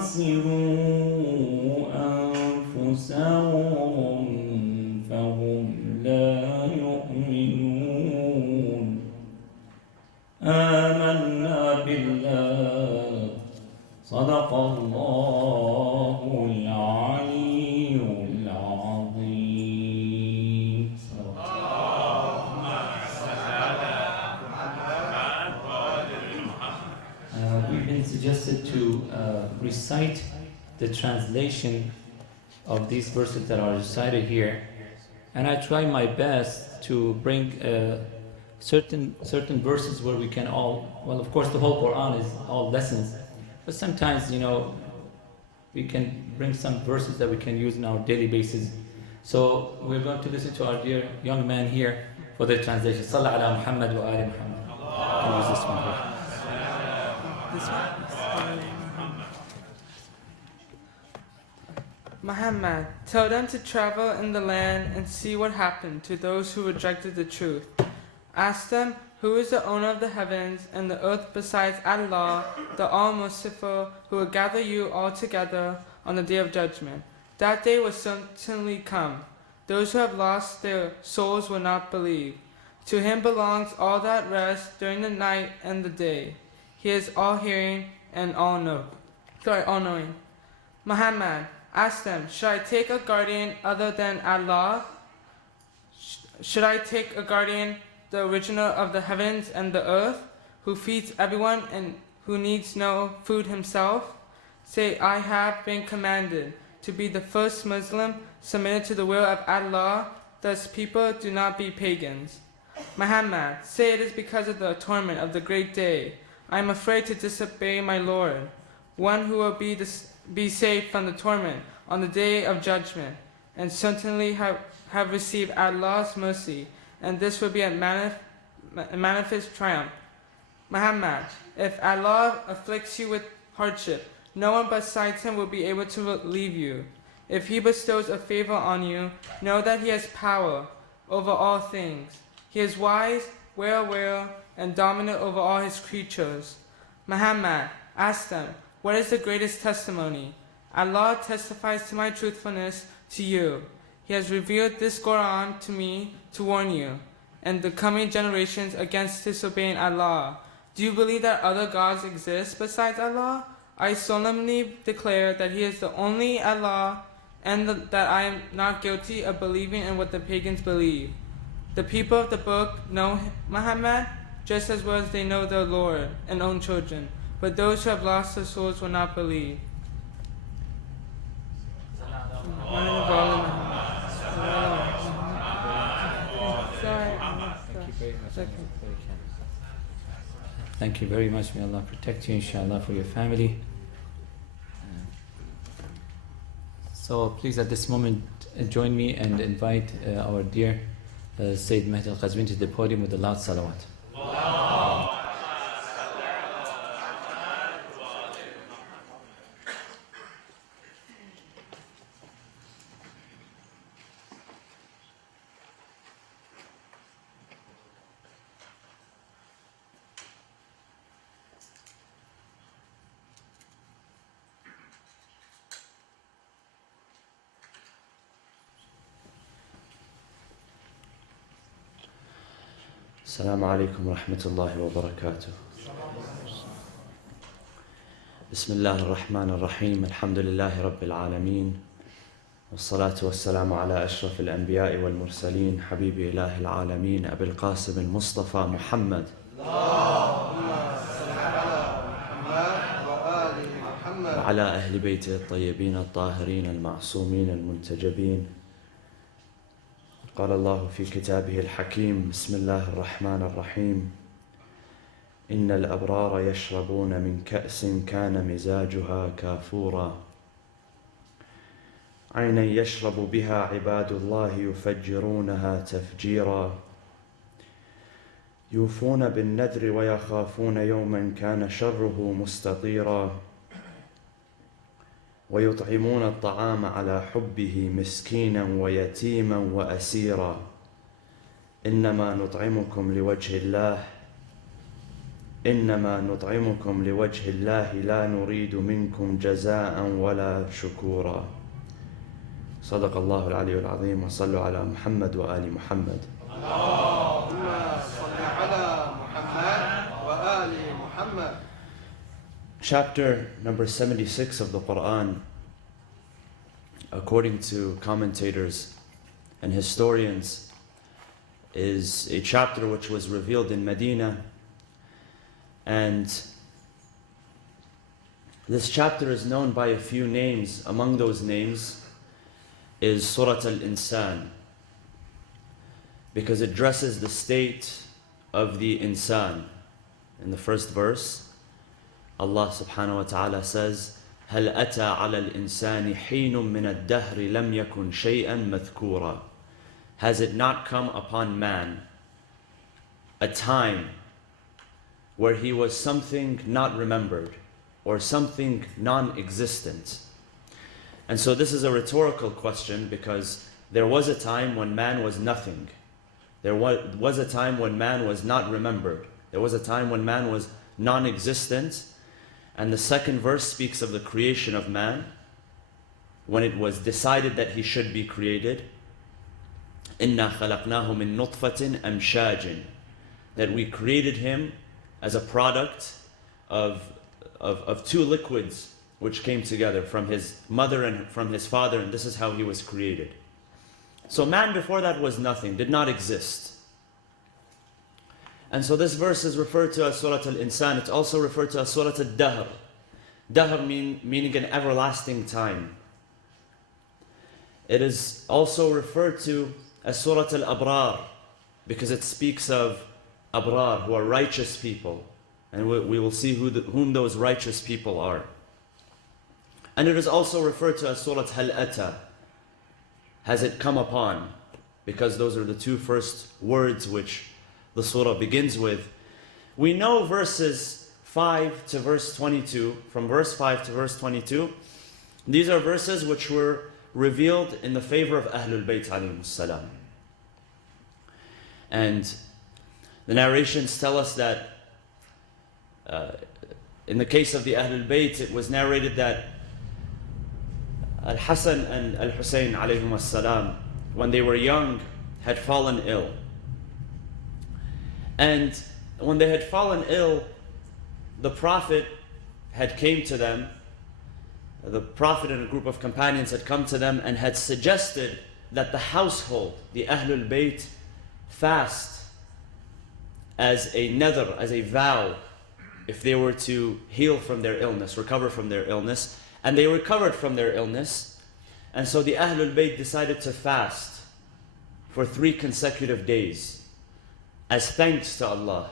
خسروا أنفسهم فهم لا يؤمنون آمنا بالله صدق الله العلي العظيم. We've been suggested to recite the translation of these verses that are recited here, and I try my best to bring certain verses where we can all, well, of course the whole Quran is all lessons, but sometimes, we can bring some verses that we can use on our daily basis. So we're going to listen to our dear young man here for the translation. Sallallahu ala Muhammad wa ali Muhammad. Can use this one here. This one? Muhammad, tell them to travel in the land and see what happened to those who rejected the truth. Ask them, who is the owner of the heavens and the earth besides Allah, the All-Merciful, who will gather you all together on the day of judgment. That day will certainly come. Those who have lost their souls will not believe. To him belongs all that rests during the night and the day. He is all-hearing and all-knowing. Muhammad, ask them, should I take a guardian other than Allah? Should I take a guardian, the originator of the heavens and the earth, who feeds everyone and who needs no food himself? Say, I have been commanded to be the first Muslim submitted to the will of Allah, thus people do not be pagans. Muhammad, say it is because of the torment of the great day. I am afraid to disobey my Lord, one who will be saved from the torment on the day of judgment, and certainly have received Allah's mercy, and this will be a manifest triumph. Muhammad, if Allah afflicts you with hardship, no one besides him will be able to relieve you. If he bestows a favor on you, know that he has power over all things. He is wise, well aware, and dominant over all his creatures. Muhammad, ask them, what is the greatest testimony? Allah testifies to my truthfulness to you. He has revealed this Quran to me to warn you and the coming generations against disobeying Allah. Do you believe that other gods exist besides Allah? I solemnly declare that He is the only Allah and that I am not guilty of believing in what the pagans believe. The people of the book know Muhammad just as well as they know their Lord and own children, but those who have lost their souls will not believe. Thank you very much. May Allah protect you, inshallah, for your family. So please at this moment join me and invite our dear Sayyid Mahdi al-Qazwini to the podium with the loud salawat. السلام عليكم ورحمة الله وبركاته. بسم الله الرحمن الرحيم. الحمد لله رب العالمين، والصلاة والسلام على أشرف الأنبياء والمرسلين، حبيب إله العالمين أبي القاسم المصطفى محمد. وعلى أهل بيته الطيبين الطاهرين المعصومين المنتجبين. قال الله في كتابه الحكيم: بسم الله الرحمن الرحيم. إن الأبرار يشربون من كأس كان مزاجها كافورا، عينا يشرب بها عباد الله يفجرونها تفجيرا، يوفون بالنذر ويخافون يوما كان شره مستطيرا، ويطعمون الطعام على حبه مسكينا ويتيما وأسيرا، إنما نطعمكم لوجه الله إنما نطعمكم لوجه الله لا نريد منكم جزاء ولا شكورا. صدق الله العلي العظيم. وصلوا على محمد وآل محمد. اللهم صل على محمد وآل محمد. Chapter number 76 of the Quran, according to commentators and historians, is a chapter which was revealed in Medina. And this chapter is known by a few names. Among those names is Surah Al-Insan, because it addresses the state of the insan. In the first verse, Allah subhanahu wa ta'ala says, هَلْ أَتَى عَلَى الْإِنسَانِ حِينٌ مِّنَ الدَّهْرِ لَمْ يَكُنْ شَيْئًا مَذْكُورًا. Has it not come upon man a time where he was something not remembered or something non-existent? And so this is a rhetorical question, because there was a time when man was nothing. There was a time when man was not remembered. There was a time when man was non-existent. And the second verse speaks of the creation of man, when it was decided that he should be created. إِنَّا خَلَقْنَاهُ مِن نُطْفَةٍ أَمْشَاجٍ, that we created him as a product of two liquids which came together from his mother and from his father, and this is how he was created. So man before that was nothing, did not exist. And so this verse is referred to as Surah Al-Insan. It's also referred to as Surah Al-Dahr. Dahr meaning an everlasting time. It is also referred to as Surah Al-Abrar, because it speaks of Abrar, who are righteous people. And we will see whom those righteous people are. And it is also referred to as Surah Al-Ata. Has it come upon? Because those are the two first words which the surah begins with. We know verses 5 to verse 22. From verse 5 to verse 22, these are verses which were revealed in the favor of Ahlul Bayt alayhimus salam. And the narrations tell us that in the case of the Ahlul Bayt, it was narrated that Al-Hasan and Al-Husayn alayhimus salam, when they were young, had fallen ill. And when they had fallen ill, the Prophet had came to them. The Prophet and a group of companions had come to them and had suggested that the household, the Ahlul Bayt, fast as a nadhr, as a vow, if they were to heal from their illness, recover from their illness. And they recovered from their illness. And so the Ahlul Bayt decided to fast for 3 consecutive days as thanks to Allah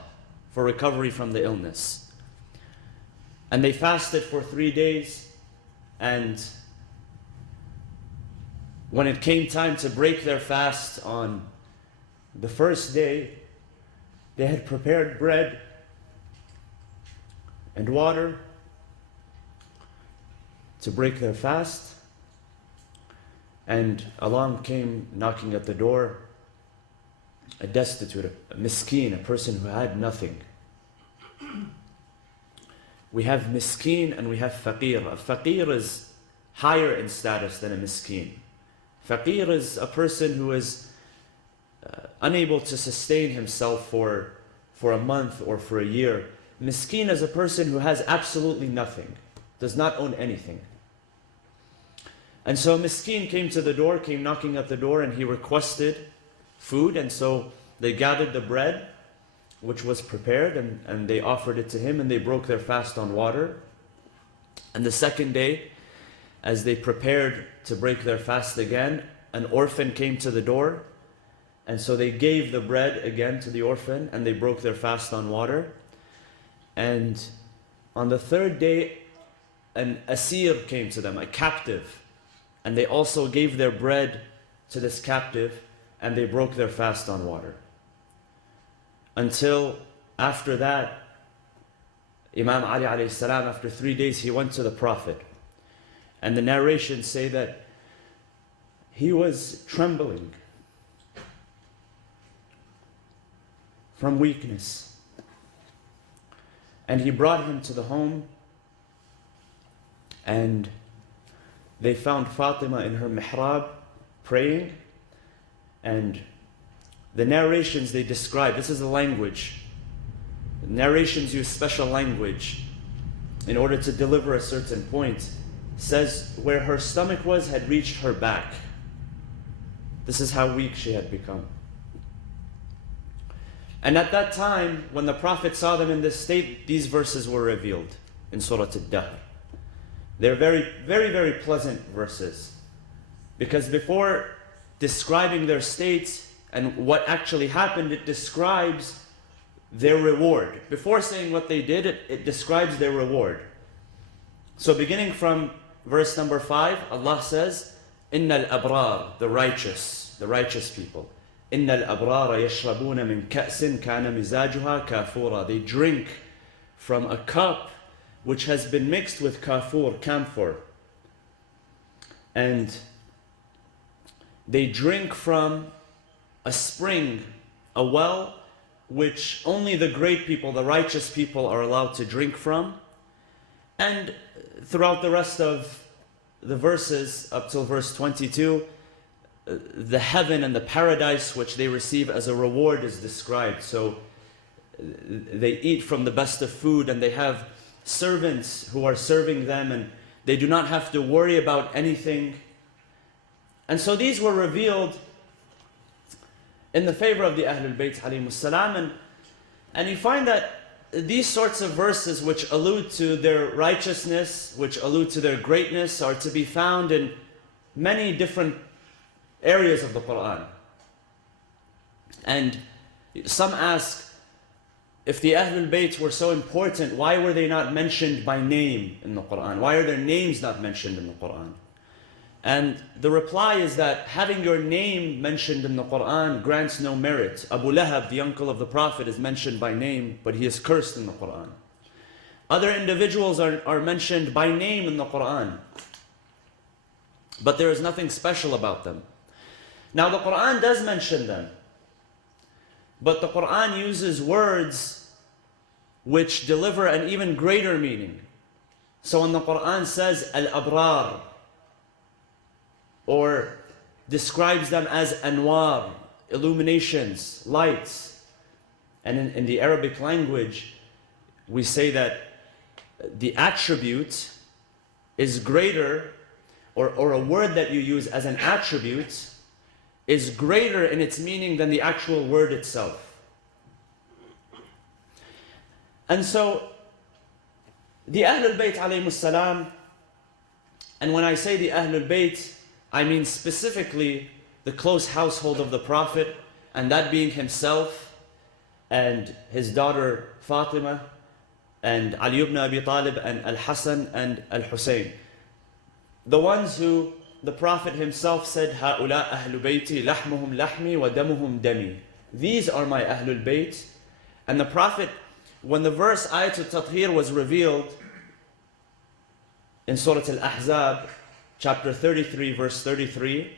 for recovery from the illness. And they fasted for 3 days, and when it came time to break their fast on the first day, they had prepared bread and water to break their fast, and along came knocking at the door a destitute, a miskeen, a person who had nothing. We have miskeen and we have faqir. A faqir is higher in status than a miskeen. Faqir is a person who is unable to sustain himself for a month or for a year. Miskeen is a person who has absolutely nothing, does not own anything. And so Miskeen came to the door, came knocking at the door, and he requested food. And so they gathered the bread which was prepared, and they offered it to him, and they broke their fast on water. And the second day, as they prepared to break their fast again, an orphan came to the door, and so they gave the bread again to the orphan, and they broke their fast on water. And on the third day, an asir came to them, a captive, and they also gave their bread to this captive, and they broke their fast on water. Until after that, Imam Ali alayhi salam, after 3 days, he went to the Prophet. And the narrations say that he was trembling from weakness. And he brought him to the home, and they found Fatima in her mihrab praying. And the narrations they describe, this is the language. Narrations use special language in order to deliver a certain point. Says where her stomach was had reached her back. This is how weak she had become. And at that time, when the Prophet saw them in this state, these verses were revealed in Surah Al-Dahr. They're very, very, very pleasant verses. Because before describing their state and what actually happened, it describes their reward. Before saying what they did, it describes their reward. So beginning from verse number 5, Allah says, Inna al-abrar, the righteous people. Inna al-abrara yashrabuna min ka'sin kana mizajuha kafura. They drink from a cup which has been mixed with kafur, camphor. And they drink from a spring, a well, which only the great people, the righteous people, are allowed to drink from. And throughout the rest of the verses, up till verse 22, the heaven and the paradise which they receive as a reward is described. So they eat from the best of food, and they have servants who are serving them, and they do not have to worry about anything. And so these were revealed in the favor of the Ahlul Bayt alayhimus salam. And you find that these sorts of verses which allude to their righteousness, which allude to their greatness, are to be found in many different areas of the Quran. And some ask, if the Ahlul Bayt were so important, why were they not mentioned by name in the Quran? Why are their names not mentioned in the Quran? And the reply is that having your name mentioned in the Quran grants no merit. Abu Lahab, the uncle of the Prophet, is mentioned by name, but he is cursed in the Quran. Other individuals are mentioned by name in the Quran, but there is nothing special about them. Now the Quran does mention them, but the Quran uses words which deliver an even greater meaning. So when the Quran says al-abrar, or describes them as anwar, illuminations, lights, and in the Arabic language, we say that the attribute is greater, or a word that you use as an attribute is greater in its meaning than the actual word itself. And so, the Ahlul Bayt alayhimus salam, and when I say the Ahlul Bayt, I mean specifically the close household of the Prophet, and that being himself and his daughter Fatima and Ali ibn Abi Talib and Al-Hasan and Al-Husayn. The ones who the Prophet himself said, هَؤُلَاء أَهْلُ بَيْتِي لَحْمُهُمْ لَحْمِي وَدَمُهُمْ دَمِي. These are my Ahlul Bayt. And the Prophet, when the verse Ayatul Tathir was revealed in Surah Al-Ahzab, chapter 33, verse 33,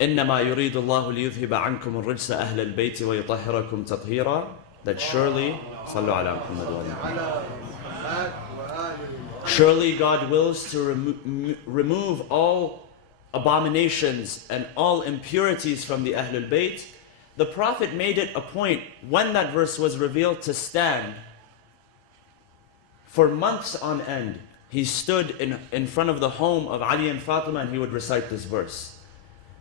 إِنَّمَا يُرِيدُ اللَّهُ لِيُذْهِبَ عَنْكُمُ الرِّجْسَ أَهْلَ الْبَيْتِ وَيُطَهِّرَكُمْ تَطْهِيرًا. That surely, صلوا على محمد وآل محمد. Surely God wills to remove all abominations and all impurities from the Ahlul Bayt. The Prophet made it a point, when that verse was revealed, to stand for months on end. He stood in front of the home of Ali and Fatima, and he would recite this verse,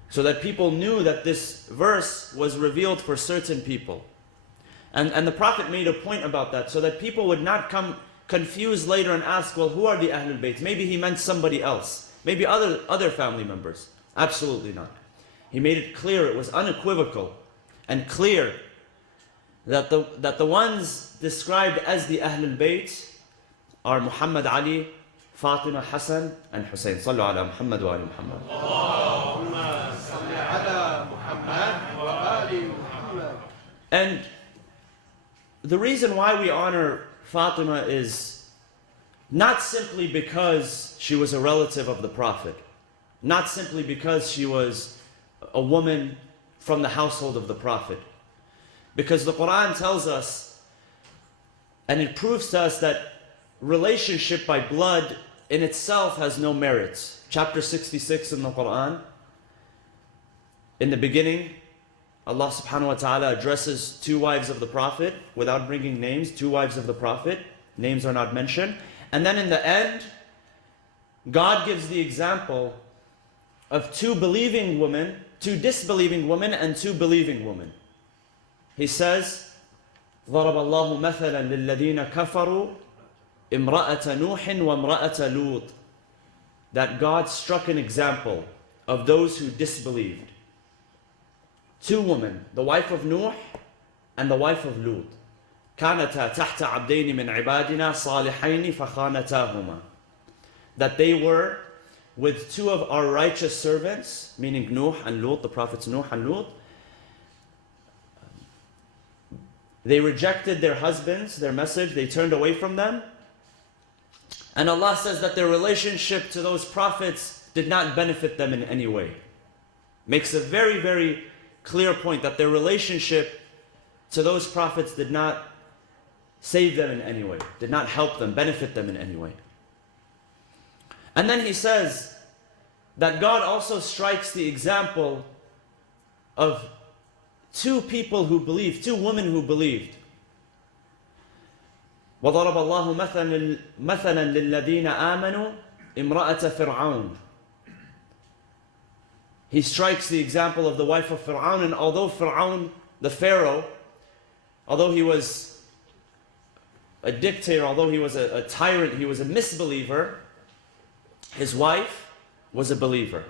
so that people knew that this verse was revealed for certain people. And the Prophet made a point about that, so that people would not come confused later and ask, well, who are the Ahlul Bayt? Maybe he meant somebody else. Maybe other family members. Absolutely not. He made it clear, it was unequivocal and clear that the ones described as the Ahlul Bayt are Muhammad Ali, Fatima, Hassan, and Hussein. Sallu ala Muhammad wa ali Muhammad. Allahumma salli ala Muhammad wa ali Muhammad. And the reason why we honor Fatima is not simply because she was a relative of the Prophet, not simply because she was a woman from the household of the Prophet, because the Quran tells us And it proves to us that relationship by blood in itself has no merits. Chapter 66 in the Quran, in the beginning, Allah subhanahu wa ta'ala addresses two wives of the Prophet without bringing names, two wives of the Prophet. Names are not mentioned. And then in the end, God gives the example of two believing women, two disbelieving women, and two believing women. He says, ضرب الله مثلا للذين كفروا امرأة نوح وامرأة لوط. That God struck an example of those who disbelieved. Two women, the wife of Nuh and the wife of Lut. كانتا تحت عبدين من عبادنا صالحين فخانتاهما. That they were with two of our righteous servants, meaning Nuh and Lut, the prophets Nuh and Lut. They rejected their husbands, their message, they turned away from them. And Allah says that their relationship to those prophets did not benefit them in any way. Makes a very, very clear point that their relationship to those prophets did not save them in any way, did not help them, benefit them in any way. And then he says that God also strikes the example of two people who believed, two women who believed. وضرب الله مثلا للذين آمنوا امرأة فرعون. He strikes the example of the wife of Fir'aun, and although Fir'aun, the Pharaoh, although he was a dictator, although he was a tyrant, he was a misbeliever, his wife was a believer.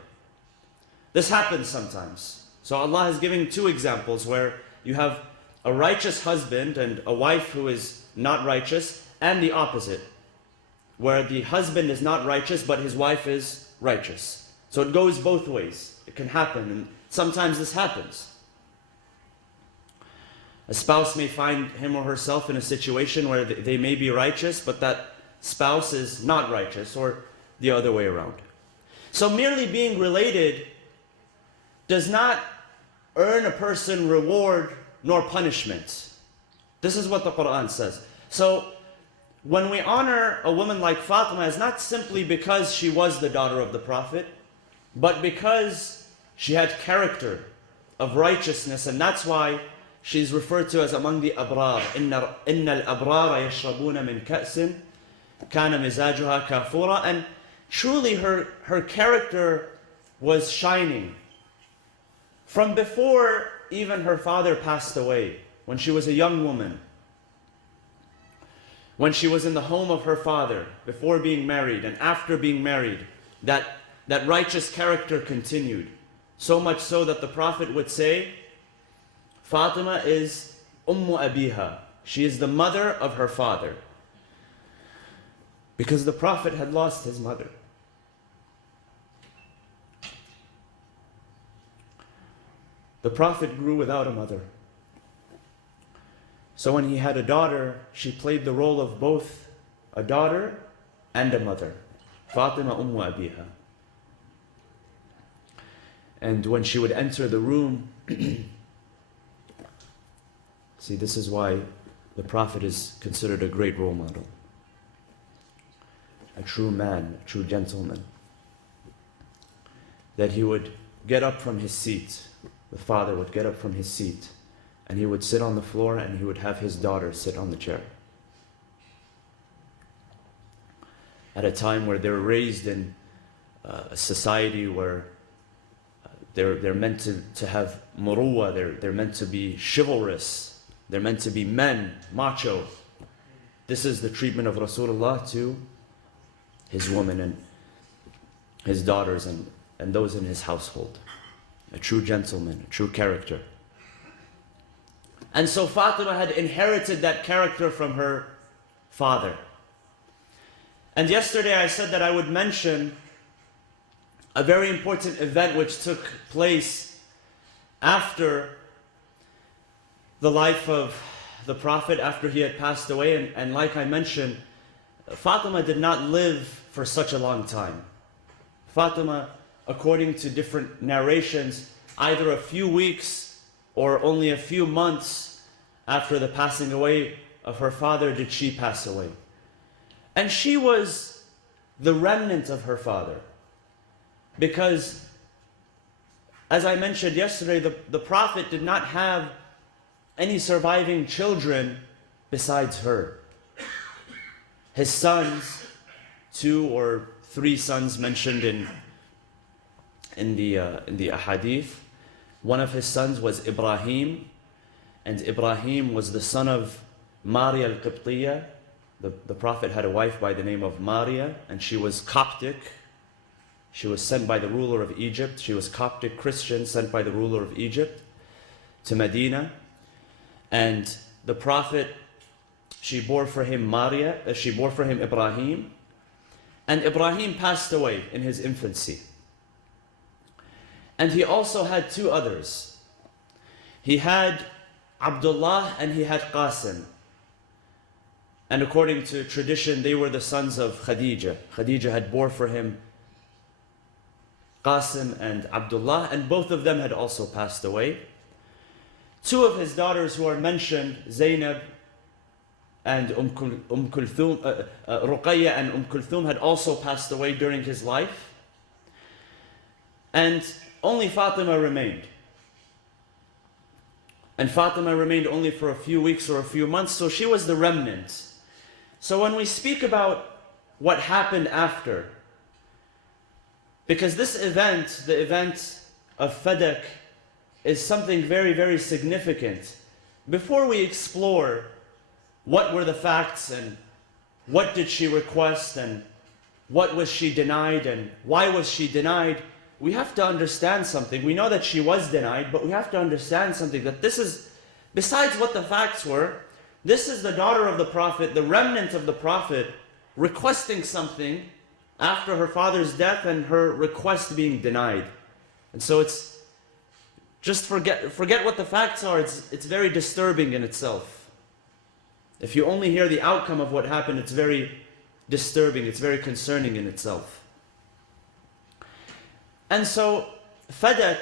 This happens sometimes. So Allah is giving two examples where you have a righteous husband and a wife who is not righteous, and the opposite, where the husband is not righteous but his wife is righteous. So it goes both ways. It can happen, and sometimes this happens. A spouse may find him or herself in a situation where they may be righteous, but that spouse is not righteous, or the other way around. So merely being related does not earn a person reward nor punishment. This is what the Quran says. So when we honor a woman like Fatima, it's not simply because she was the daughter of the Prophet, but because she had character of righteousness, and that's why she's referred to as among the abrar. إِنَّ الْأَبْرَارَ يَشْرَبُونَ مِنْ كَأْسٍ كَانَ مِزَاجُهَا كَافُورًا. And truly her character was shining. From before even her father passed away, when she was a young woman, when she was in the home of her father, before being married and after being married, that righteous character continued. So much so that the Prophet would say, Fatima is Ummu Abiha. She is the mother of her father. Because the Prophet had lost his mother. The Prophet grew without a mother. So when he had a daughter, she played the role of both a daughter and a mother. Fatima Ummu Abiha. And when she would enter the room, see, this is why the Prophet is considered a great role model. A true man, a true gentleman. That he would get up from his seat. The father would get up from his seat and he would sit on the floor and he would have his daughter sit on the chair. At a time where they're raised in a society where they're meant to have muruwa, they're meant to be chivalrous, they're meant to be men, macho. This is the treatment of Rasulullah to his woman and his daughters and those in his household. A true gentleman, a true character. And so Fatima had inherited that character from her father. And yesterday I said that I would mention a very important event which took place after the life of the Prophet, after he had passed away. And like I mentioned, Fatima did not live for such a long time. Fatima, according to different narrations, either a few weeks or only a few months after the passing away of her father did she pass away. And she was the remnant of her father. Because, as I mentioned yesterday, the Prophet did not have any surviving children besides her. His sons, 2 or 3 sons mentioned in the ahadith. One of his sons was Ibrahim, and Ibrahim was the son of Maria al-Qibtiyya. The Prophet had a wife by the name of Maria, and she was Coptic. She was sent by the ruler of Egypt. She was Coptic Christian, sent by the ruler of Egypt to Medina. And the Prophet, she bore for him Ibrahim. And Ibrahim passed away in his infancy. And he also had 2 others. He had Abdullah and he had Qasim. And according to tradition, they were the sons of Khadija. Khadija had bore for him Qasim and Abdullah, and both of them had also passed away. 2 of his daughters who are mentioned, Zainab and Ruqayya and Kulthum, had also passed away during his life. And only Fatima remained. And Fatima remained only for a few weeks or a few months, so she was the remnant. So when we speak about what happened after, because this event, the event of Fadak, is something very, very significant. Before we explore what were the facts and what did she request and what was she denied and why was she denied, we have to understand something. We know that she was denied, but we have to understand something, that this is, besides what the facts were, this is the daughter of the Prophet, the remnant of the Prophet, requesting something after her father's death and her request being denied. And so it's, just forget what the facts are. It's very disturbing in itself. If you only hear the outcome of what happened, it's very disturbing, it's very concerning in itself. And so Fadak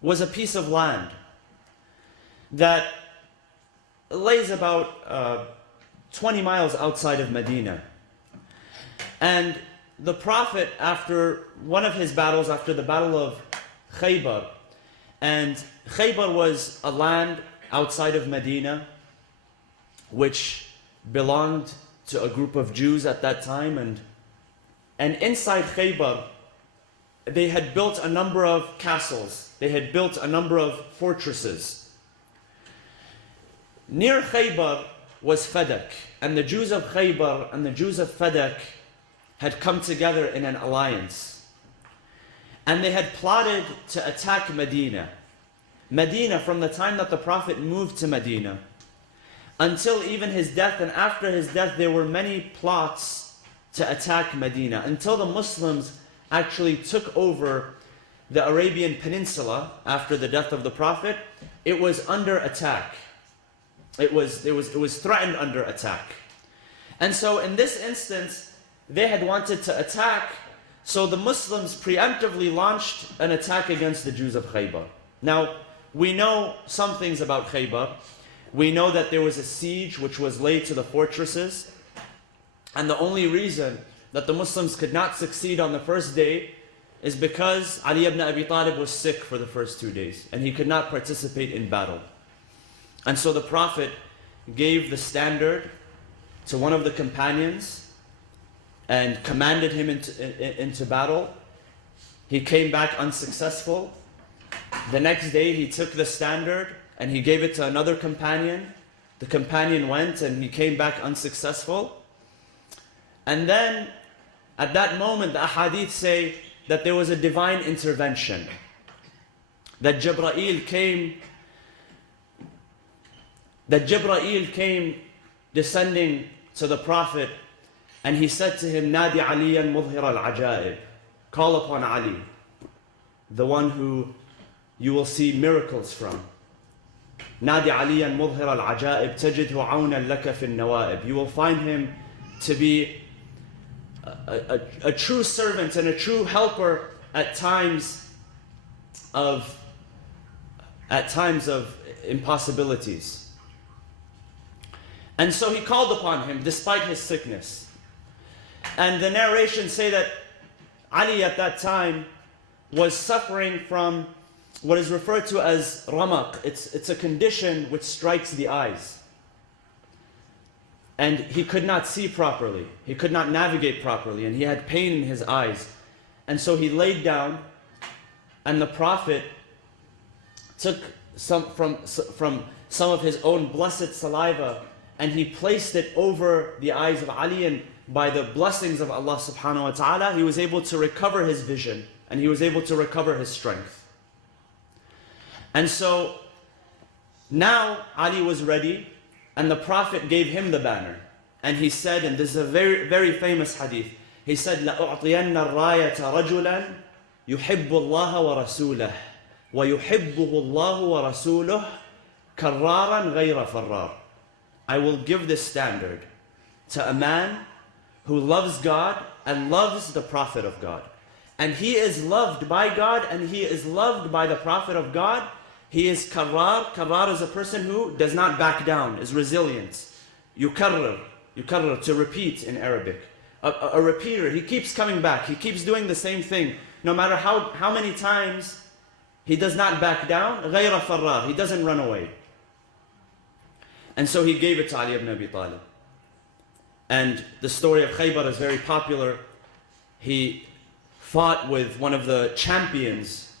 was a piece of land that lays about 20 miles outside of Medina. And the Prophet, after one of his battles, after the battle of Khaybar, and Khaybar was a land outside of Medina which belonged to a group of Jews at that time, and inside Khaybar they had built a number of castles, they had built a number of fortresses. Near Khaybar was Fadak, and the Jews of Khaybar and the Jews of Fadak had come together in an alliance. And they had plotted to attack Medina. Medina, from the time that the Prophet moved to Medina, until even his death, and after his death, there were many plots to attack Medina, until the Muslims actually took over the Arabian Peninsula after the death of the Prophet. It was under attack. It was threatened under attack. And so in this instance, they had wanted to attack, so the Muslims preemptively launched an attack against the Jews of Khaybar. Now, we know some things about Khaybar. We know that there was a siege which was laid to the fortresses, and the only reason that the Muslims could not succeed on the first day is because Ali ibn Abi Talib was sick for the first 2 days, and he could not participate in battle. And so the Prophet gave the standard to one of the companions and commanded him into battle. He came back unsuccessful. The next day he took the standard and he gave it to another companion. The companion went and he came back unsuccessful. And then at that moment the ahadith say that there was a divine intervention. That Jibreel came descending to the Prophet, and he said to him, Nadi Aliyan mudhir al-ajaib. Call upon Ali, the one who you will see miracles from. Nadi Aliyan mudhir al-ajaib tajidhu awnan laka fi an-nawaib. You will find him to be a true servant and a true helper at times of impossibilities. And so he called upon him despite his sickness. And the narrations say that Ali at that time was suffering from what is referred to as ramaq. It's a condition which strikes the eyes. And he could not see properly. He could not navigate properly. And he had pain in his eyes. And so he laid down, and the Prophet took some of his own blessed saliva, and he placed it over the eyes of Ali, and by the blessings of Allah subhanahu wa ta'ala, he was able to recover his vision, and he was able to recover his strength. And so now Ali was ready, and the Prophet gave him the banner. And he said, and this is a very, very famous hadith, he said, لَأُعْطِيَنَّ الرَّايَةَ رَجُلًا يُحِبُّ اللَّهَ وَرَسُولَهُ وَيُحِبُّهُ اللَّهُ وَرَسُولُهُ كَرَّارًا غَيْرَ فَرَّارٍ. I will give this standard to a man who loves God and loves the Prophet of God. And he is loved by God and he is loved by the Prophet of God. He is karrar. Karrar is a person who does not back down, is resilient. Yukarrar, to repeat in Arabic. A repeater, he keeps coming back. He keeps doing the same thing. No matter how many times, he does not back down. غَيْرَ فَرَّارٍ, he doesn't run away. And so he gave it to Ali ibn Abi Talib. And the story of Khaybar is very popular. He fought with one of the champions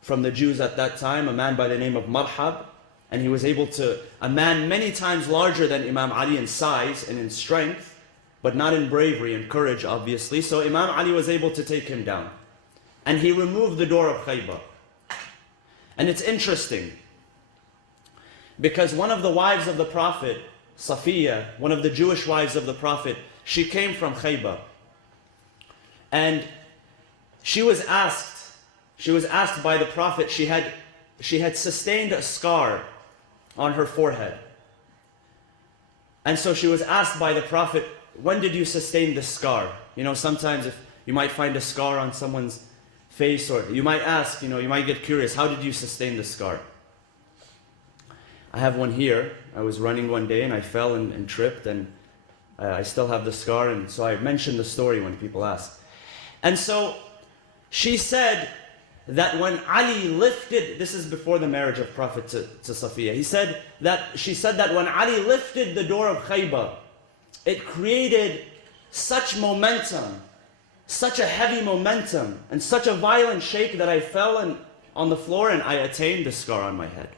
from the Jews at that time, a man by the name of Marhab. And he was able to, a man many times larger than Imam Ali in size and in strength, but not in bravery and courage, obviously. So Imam Ali was able to take him down. And he removed the door of Khaybar. And it's interesting, because one of the wives of the Prophet, Safiya, one of the Jewish wives of the Prophet, she came from Khaybar. And she was asked by the Prophet, she had sustained a scar on her forehead. And so she was asked by the Prophet, when did you sustain this scar? You know, sometimes if you might find a scar on someone's face, or you might ask, you might get curious, how did you sustain the scar? I have one here. I was running one day and I fell and tripped, and I still have the scar, and so I mention the story when people ask. And so she said that when Ali lifted, this is before the marriage of Prophet to Safiya, she said that when Ali lifted the door of Khaybar, it created such momentum, such a heavy momentum, and such a violent shake that I fell on the floor and I attained the scar on my head.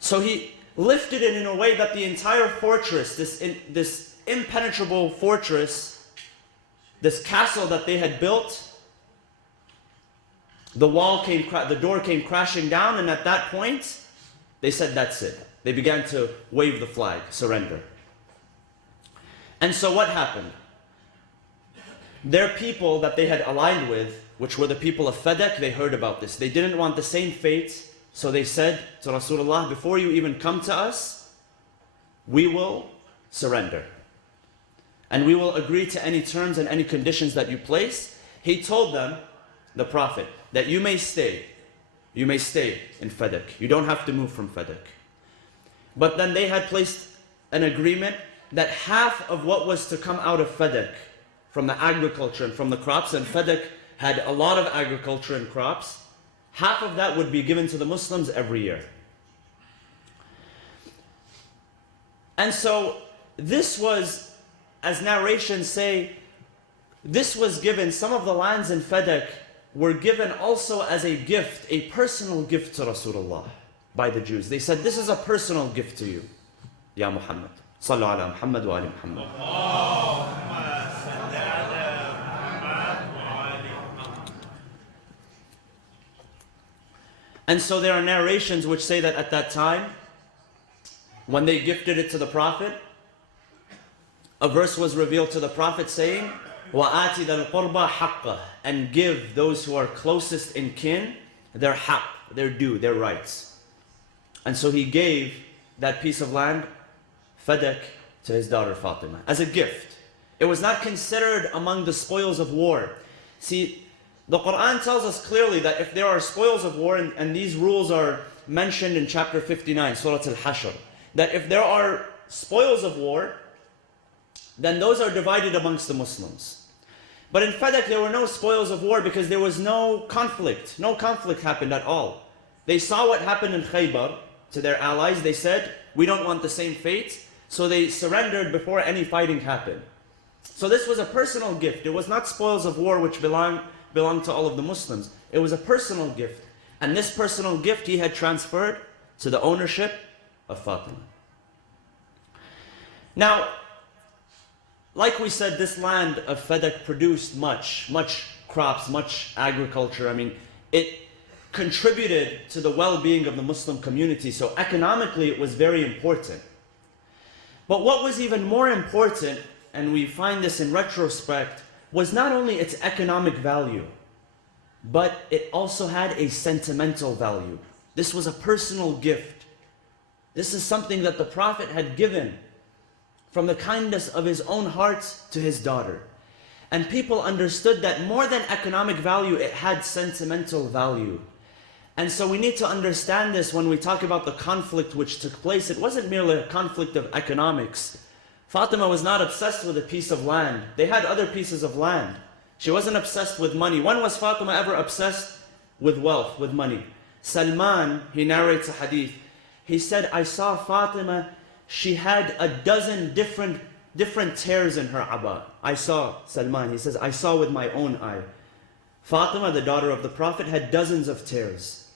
So he lifted it in a way that the entire fortress, this impenetrable fortress, this castle that they had built, the door came crashing down, and at that point, they said, that's it. They began to wave the flag, surrender. And so what happened? Their people that they had aligned with, which were the people of Fadak, they heard about this. They didn't want the same fate, so they said to Rasulullah, before you even come to us, we will surrender. And we will agree to any terms and any conditions that you place. He told them, the Prophet, that you may stay in Fadak. You don't have to move from Fadak. But then they had placed an agreement that half of what was to come out of Fadak, from the agriculture and from the crops, and Fadak had a lot of agriculture and crops, half of that would be given to the Muslims every year. And so this was, as narrations say, this was given, some of the lands in Fadak were given also as a gift, a personal gift to Rasulullah by the Jews. They said, this is a personal gift to you, Ya Muhammad. Sallu ala Muhammad wa ali Muhammad. And so there are narrations which say that at that time, when they gifted it to the Prophet, a verse was revealed to the Prophet saying, وَآتِ ذَا الْقُرْبَى حَقَّهُ, and give those who are closest in kin their haqq, their due, their rights. And so he gave that piece of land, Fadak, to his daughter Fatima as a gift. It was not considered among the spoils of war. See, the Quran tells us clearly that if there are spoils of war, and these rules are mentioned in chapter 59, Surah Al-Hashr, that if there are spoils of war, then those are divided amongst the Muslims. But in Fadak there were no spoils of war because there was no conflict. No conflict happened at all. They saw what happened in Khaybar to their allies. They said, we don't want the same fate. So they surrendered before any fighting happened. So this was a personal gift. It was not spoils of war which belonged to all of the Muslims. It was a personal gift. And this personal gift he had transferred to the ownership of Fatima. Now, like we said, this land of Fadak produced much crops, much agriculture. I mean, it contributed to the well-being of the Muslim community. So economically, it was very important. But what was even more important, and we find this in retrospect, was not only its economic value, but it also had a sentimental value. This was a personal gift. This is something that the Prophet had given from the kindness of his own heart to his daughter. And people understood that more than economic value, it had sentimental value. And so we need to understand this when we talk about the conflict which took place. It wasn't merely a conflict of economics. Fatima was not obsessed with a piece of land. They had other pieces of land. She wasn't obsessed with money. When was Fatima ever obsessed with wealth, with money? Salman, he narrates a hadith. He said, I saw Fatima, she had a dozen different tears in her abba. I saw, Salman, he says, I saw with my own eye. Fatima, the daughter of the Prophet, had dozens of tears.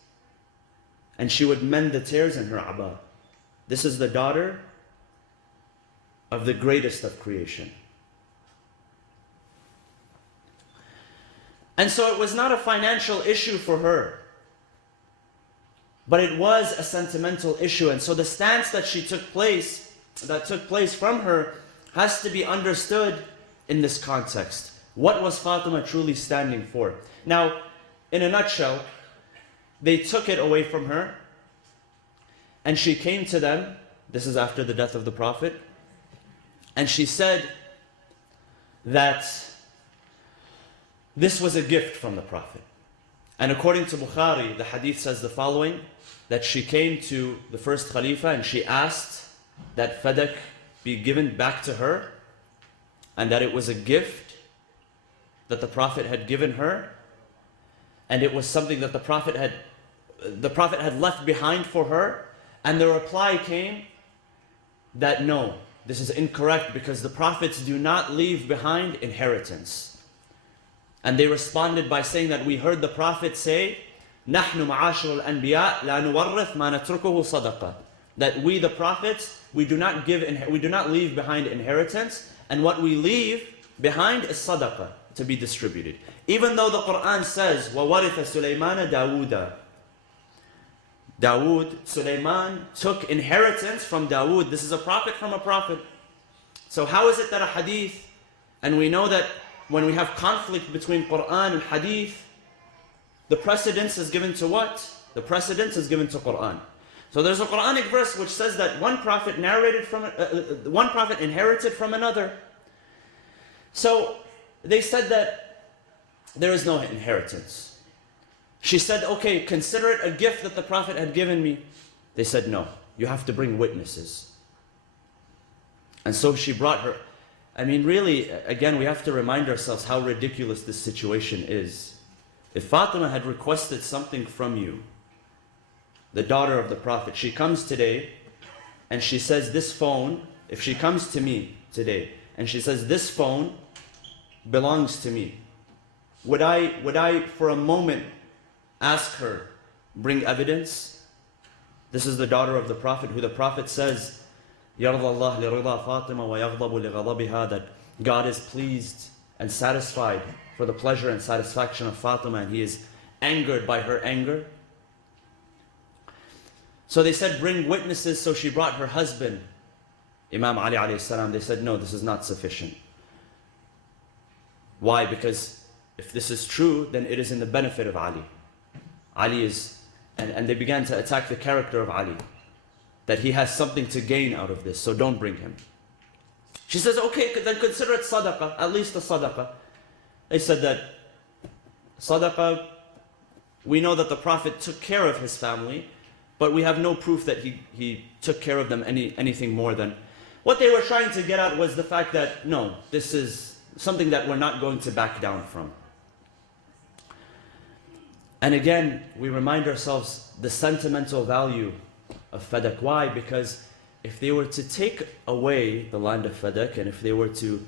And she would mend the tears in her abba. This is the daughter of the greatest of creation. And so it was not a financial issue for her, but it was a sentimental issue. And so the stance that took place from her has to be understood in this context. What was Fatima truly standing for? Now, in a nutshell, they took it away from her, and she came to them. This is after the death of the Prophet. And she said that this was a gift from the Prophet. And according to Bukhari, the hadith says the following, that she came to the first Khalifa and she asked that Fadak be given back to her, and that it was a gift that the Prophet had given her, and it was something that the Prophet had left behind for her. And the reply came that no, this is incorrect because the Prophets do not leave behind inheritance. And they responded by saying that we heard the Prophet say, نحن معاشر الأنبياء لا نورث ما نتركه صدقة. That we the Prophets, we do not leave behind inheritance, and what we leave behind is sadaqah, to be distributed. Even though the Quran says, وَوَرِثَ سُلَيْمَانَ دَاوُودَ. Sulaiman took inheritance from Dawood. This is a prophet from a prophet. So how is it that a hadith, and we know that when we have conflict between Quran and hadith, the precedence is given to what? The precedence is given to Quran. So there's a Quranic verse which says that one prophet inherited from another. So they said that there is no inheritance. She said, okay, consider it a gift that the Prophet had given me. They said, no, you have to bring witnesses. And so she brought her. I mean, really, again, we have to remind ourselves how ridiculous this situation is. If Fatima had requested something from you, the daughter of the Prophet, she comes today and she says, this phone, if she comes to me today and she says, this phone belongs to me, would I for a moment ask her, bring evidence? This is the daughter of the Prophet, who the Prophet says, يَرْضَى اللَّهُ لِرِضَى فَاطِمَةَ وَيَغْضَبُ لِغَضَبِهَا, that God is pleased and satisfied for the pleasure and satisfaction of Fatima, and He is angered by her anger. So they said, bring witnesses. So she brought her husband, Imam Ali alayhi salam. They said, no, this is not sufficient. Why? Because if this is true, then it is in the benefit of Ali. Ali is, and they began to attack the character of Ali, that he has something to gain out of this, so don't bring him. She says, okay, then consider it sadaqah, at least a sadaqah. They said that sadaqah, we know that the Prophet took care of his family, but we have no proof that he took care of them anything more than. What they were trying to get at was the fact that, no, this is something that we're not going to back down from. And again, we remind ourselves the sentimental value of Fadak. Why? Because if they were to take away the land of Fadak, and if they were to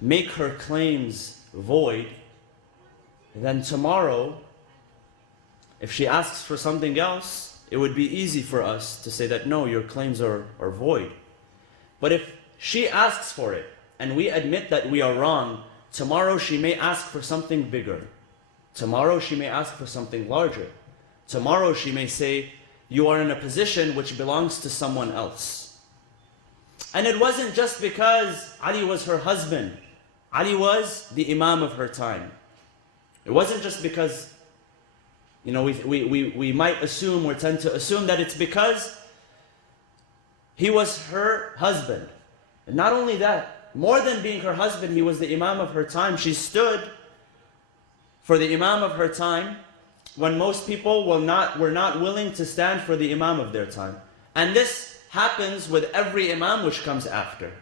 make her claims void, then tomorrow, if she asks for something else, it would be easy for us to say that, no, your claims are void. But if she asks for it, and we admit that we are wrong, tomorrow she may ask for something bigger. Tomorrow she may ask for something larger. Tomorrow she may say, you are in a position which belongs to someone else. And it wasn't just because Ali was her husband. Ali was the Imam of her time. It wasn't just because, you know, we might assume or tend to assume that it's because he was her husband. And not only that, more than being her husband, he was the Imam of her time. She stood for the Imam of her time when most people were not willing to stand for the Imam of their time. And this happens with every Imam which comes after.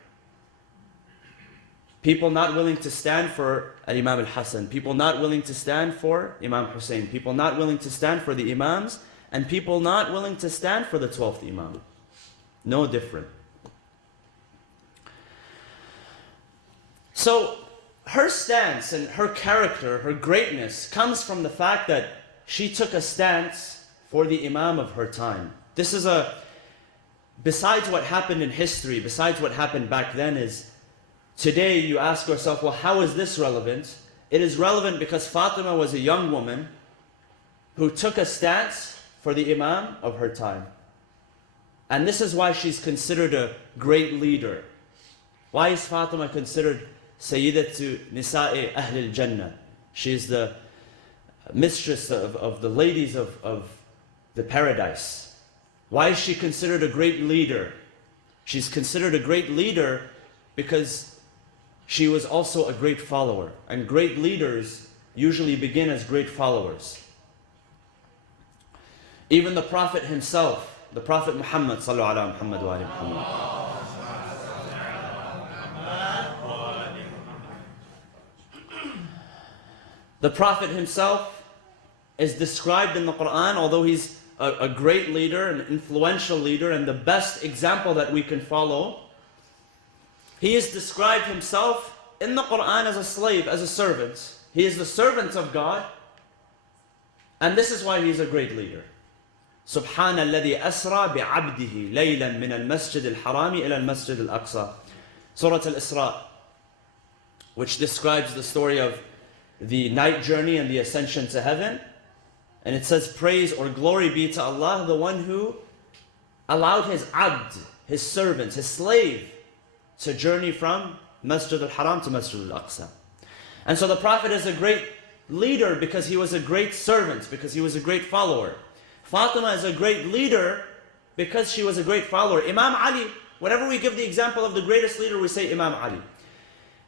People not willing to stand for Imam al-Hassan, people not willing to stand for Imam Hussein, people not willing to stand for the Imams, and people not willing to stand for the 12th Imam. No different. So her stance and her character, her greatness, comes from the fact that she took a stance for the Imam of her time. This is besides what happened in history, besides what happened back then, is today you ask yourself, well, how is this relevant? It is relevant because Fatima was a young woman who took a stance for the Imam of her time. And this is why she's considered a great leader. Why is Fatima considered Sayyidatu Nisa'i Ahl al-Jannah? She is the mistress of the ladies of the paradise. Why is she considered a great leader? She's considered a great leader because she was also a great follower. And great leaders usually begin as great followers. Even the Prophet himself, the Prophet Muhammad sallallahu alaihi Muhammad wa ali Muhammad. The Prophet himself is described in the Quran, although he's a great leader, an influential leader, and the best example that we can follow. He is described himself in the Quran as a slave, as a servant. He is the servant of God, and this is why he is a great leader. سبحان الذي أسرى بعبده ليلا من المسجد الحرام إلى المسجد الأقصى. Surah Al-Isra, which describes the story of the night journey and the ascension to heaven. And it says, praise or glory be to Allah, the one who allowed his abd, his servant, his slave, to journey from Masjid al-Haram to Masjid al-Aqsa. And so the Prophet is a great leader because he was a great servant, because he was a great follower. Fatima is a great leader because she was a great follower. Imam Ali, whenever we give the example of the greatest leader, we say Imam Ali.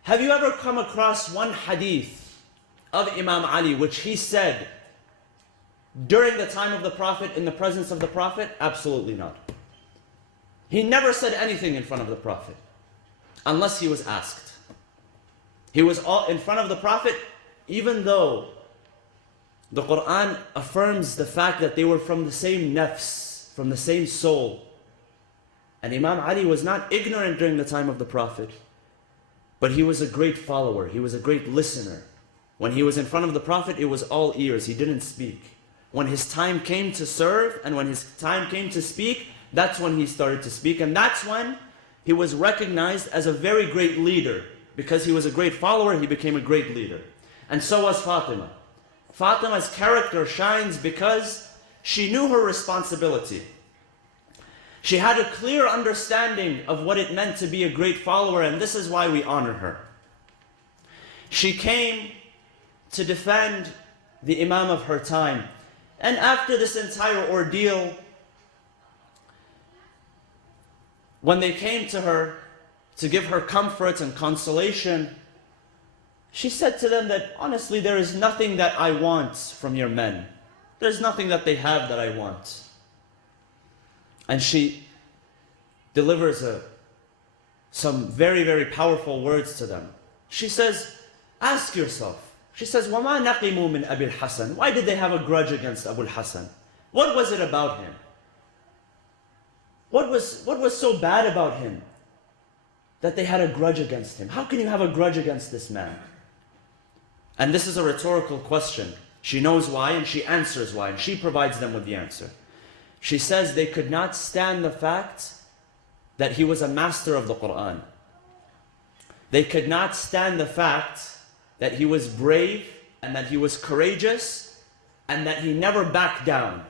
Have you ever come across one hadith of Imam Ali which he said during the time of the Prophet, in the presence of the Prophet? Absolutely not. He never said anything in front of the Prophet unless he was asked. He was all in front of the Prophet, even though the Quran affirms the fact that they were from the same nafs, from the same soul. And Imam Ali was not ignorant during the time of the Prophet, but he was a great follower, he was a great listener. When he was in front of the Prophet, it was all ears, he didn't speak. When his time came to serve and when his time came to speak, that's when he started to speak. And that's when he was recognized as a very great leader. Because he was a great follower, he became a great leader. And so was Fatima. Fatima's character shines because she knew her responsibility. She had a clear understanding of what it meant to be a great follower, and this is why we honor her. She came to defend the Imam of her time. And after this entire ordeal, when they came to her to give her comfort and consolation, she said to them that, honestly, there is nothing that I want from your men. There's nothing that they have that I want. And she delivers some very, very powerful words to them. She says, ask yourself. She says, وَمَا نَقِمُوا مِنْ أَبِي الْحَسَنِ. Why did they have a grudge against Abu al-Hasan? What was it about him? What was so bad about him that they had a grudge against him? How can you have a grudge against this man? And this is a rhetorical question. She knows why and she answers why, and she provides them with the answer. She says they could not stand the fact that he was a master of the Quran. They could not stand the fact that he was brave and that he was courageous and that he never backed down.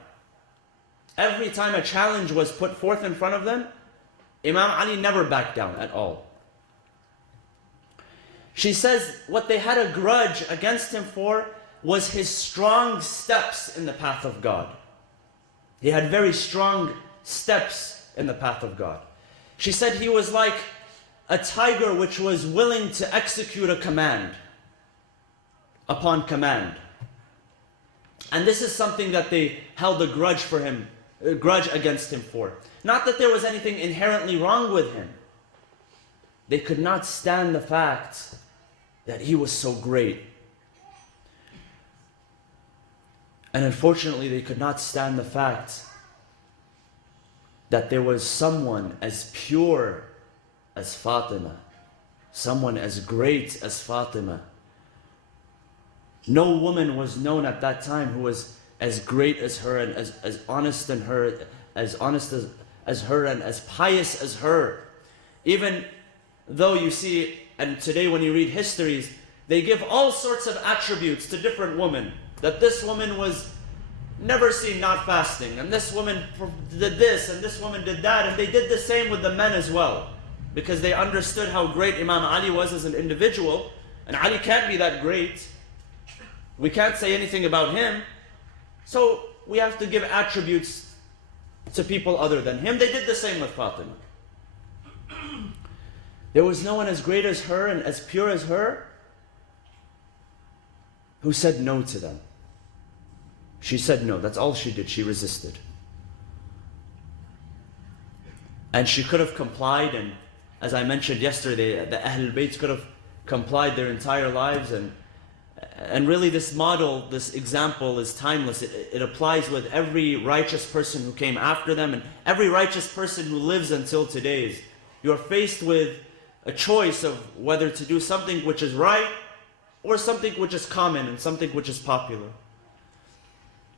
Every time a challenge was put forth in front of them, Imam Ali never backed down at all. She says what they had a grudge against him for was his strong steps in the path of God. He had very strong steps in the path of God. She said he was like a tiger which was willing to execute a command upon command. And this is something that they held a grudge against him for. Not that there was anything inherently wrong with him. They could not stand the fact that he was so great. And unfortunately, they could not stand the fact that there was someone as pure as Fatima, someone as great as Fatima. No woman was known at that time who was as great as her and as honest as her and as pious as her. Even though you see, and today when you read histories, they give all sorts of attributes to different women. That this woman was never seen not fasting, and this woman did this, and this woman did that, and they did the same with the men as well. Because they understood how great Imam Ali was as an individual, and Ali can't be that great. We can't say anything about him. So we have to give attributes to people other than him. They did the same with Fatima. There was no one as great as her and as pure as her who said no to them. She said no. That's all she did. She resisted. And she could have complied, and as I mentioned yesterday, the Ahlul Bayt could have complied their entire lives, and really this model, this example is timeless. It applies with every righteous person who came after them and every righteous person who lives until today. You are faced with a choice of whether to do something which is right or something which is common and something which is popular.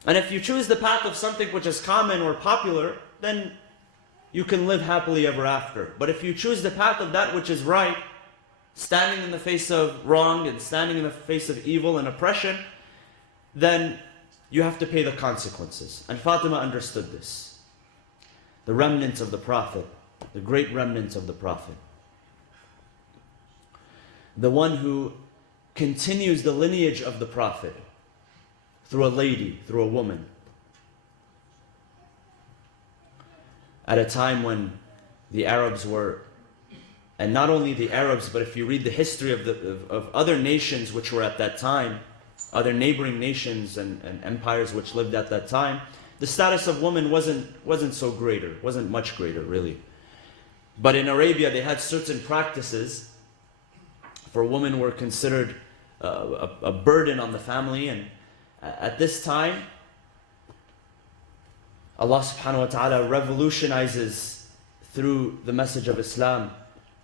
And if you choose the path of something which is common or popular, then you can live happily ever after. But if you choose the path of that which is right, standing in the face of wrong and standing in the face of evil and oppression, then you have to pay the consequences. And Fatima understood this. The remnant of the Prophet, the great remnant of the Prophet. The one who continues the lineage of the Prophet through a lady, through a woman. At a time when the Arabs were, and not only the Arabs, but if you read the history of other nations which were at that time, other neighboring nations and empires which lived at that time, the status of women wasn't so greater, wasn't much greater really. But in Arabia they had certain practices for women were considered a burden on the family, and at this time Allah subhanahu wa ta'ala revolutionizes through the message of Islam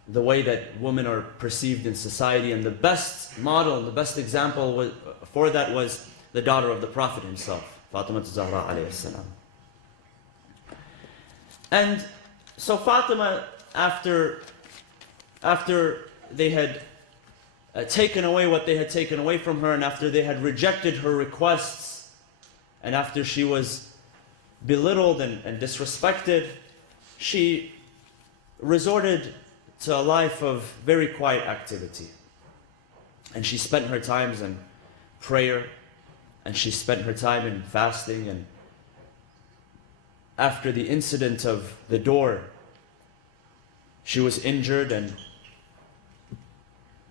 the way that women are perceived in society, and the best model, the best example for that was the daughter of the Prophet himself, Fatima Zahra alayhi salam. And so Fatima, after they had taken away what they had taken away from her, and after they had rejected her requests, and after she was belittled and disrespected, she resorted to a life of very quiet activity. And she spent her times in prayer, and she spent her time in fasting. And after the incident of the door, she was injured and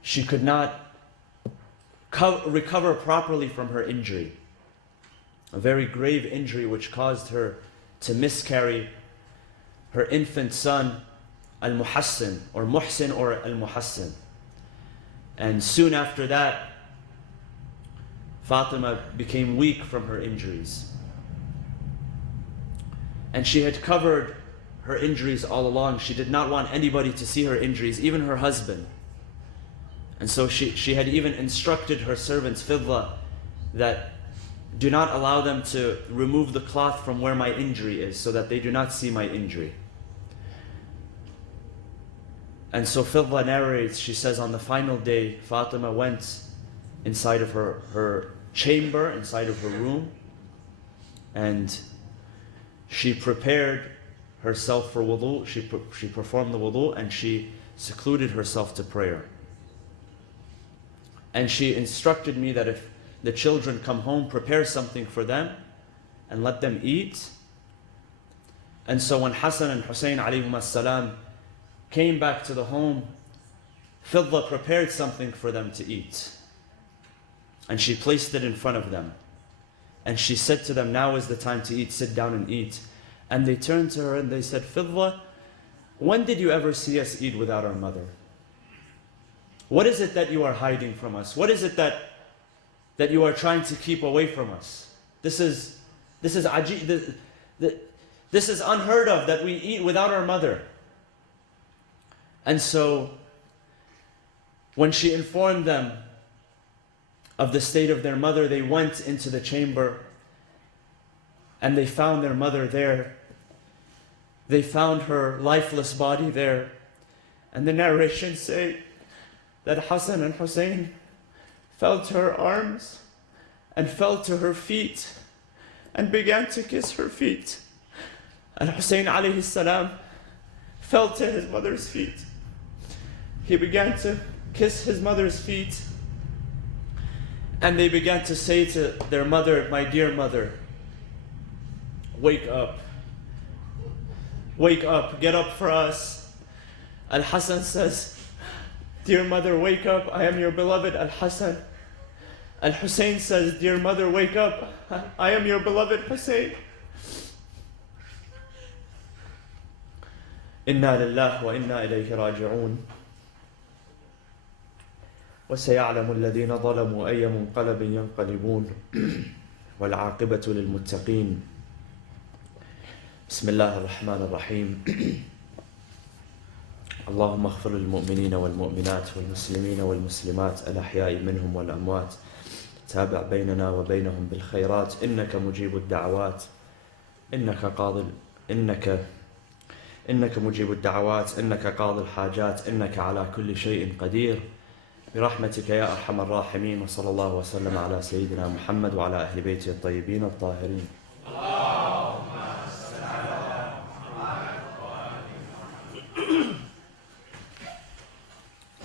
she could not recover properly from her injury. A very grave injury which caused her to miscarry her infant son, al-Muhassin, or Muhsin, or al-Muhassin. And soon after that, Fatima became weak from her injuries. And she had covered her injuries all along. She did not want anybody to see her injuries, even her husband. And so she had even instructed her servants, Fidla, that do not allow them to remove the cloth from where my injury is, so that they do not see my injury. And so Fidla narrates, she says, on the final day, Fatima went inside of her chamber, inside of her room, and she prepared herself for wudu. She performed the wudu, and she secluded herself to prayer. And she instructed me that if the children come home, prepare something for them and let them eat. And so when Hassan and Hussein alayhim as-salam came back to the home, Fidla prepared something for them to eat. And she placed it in front of them. And she said to them, now is the time to eat, sit down and eat. And they turned to her and they said, Fidla, when did you ever see us eat without our mother? What is it that you are hiding from us? What is it that you are trying to keep away from us? This is ajib, this is unheard of, that we eat without our mother. And so when she informed them of the state of their mother, they went into the chamber and they found their mother there. They found her lifeless body there. And the narrations say that Hassan and Hussein fell to her arms and fell to her feet and began to kiss her feet. And Hussein alayhi salam fell to his mother's feet. He began to kiss his mother's feet. And they began to say to their mother, my dear mother, wake up. Wake up, get up for us. Al-Hassan says, dear mother, wake up, I am your beloved Al-Hassan. Al-Hussein says, dear mother, wake up, I am your beloved Hussein. Inna lillah wa inna ilayhi raji'un. وسيعلم الذين ظلموا أي منقلب ينقلبون والعاقبة للمتقين. بسم الله الرحمن الرحيم. اللهم اغفر للمؤمنين والمؤمنات والمسلمين والمسلمات الأحياء منهم والأموات. تابع بيننا وبينهم بالخيرات إنك مجيب الدعوات. إنك مجيب الدعوات، إنك قاضي الحاجات، إنك على كل شيء قدير. برحمتك يا أرحم الراحمين. وصلى الله وسلم على سيدنا محمد وعلى أهل بيته الطيبين الطاهرين.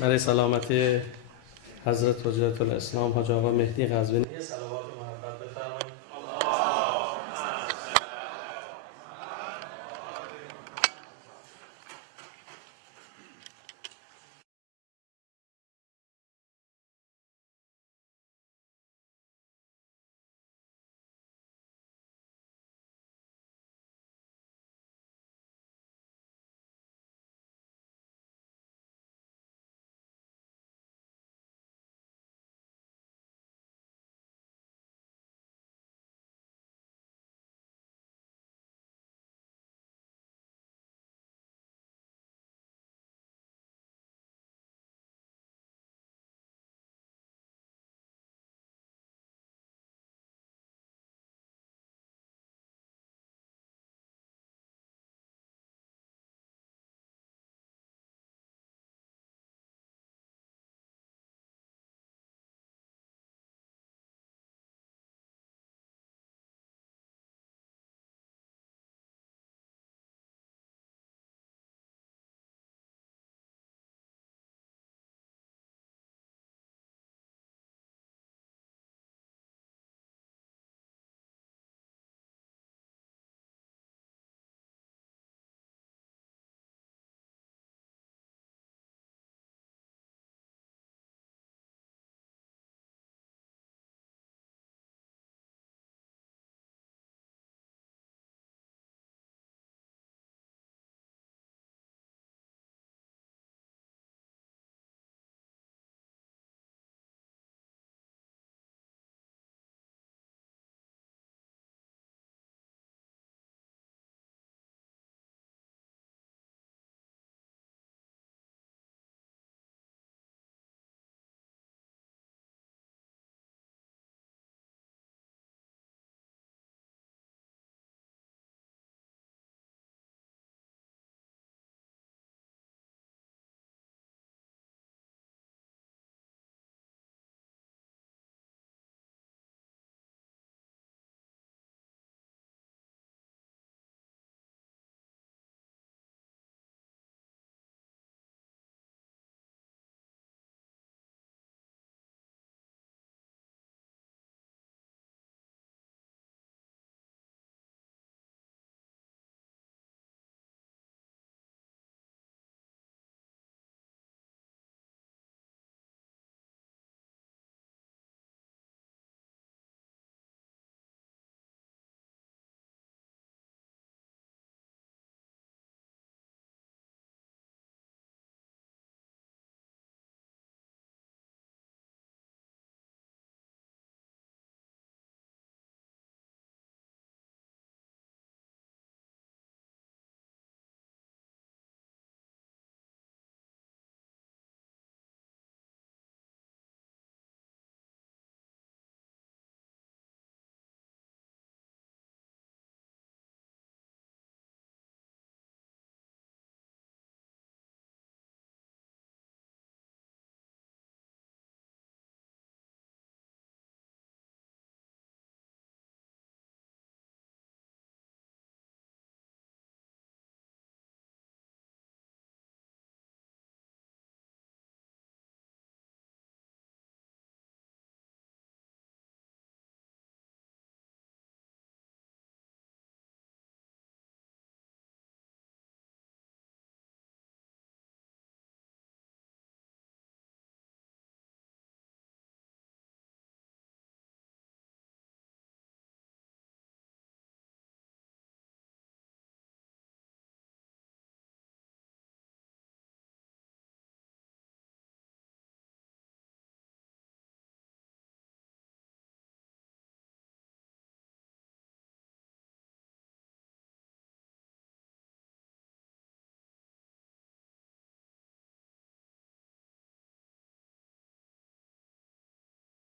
برای سلامتی حضرت وجدت الاسلام حاج آقا مهدی قزوینی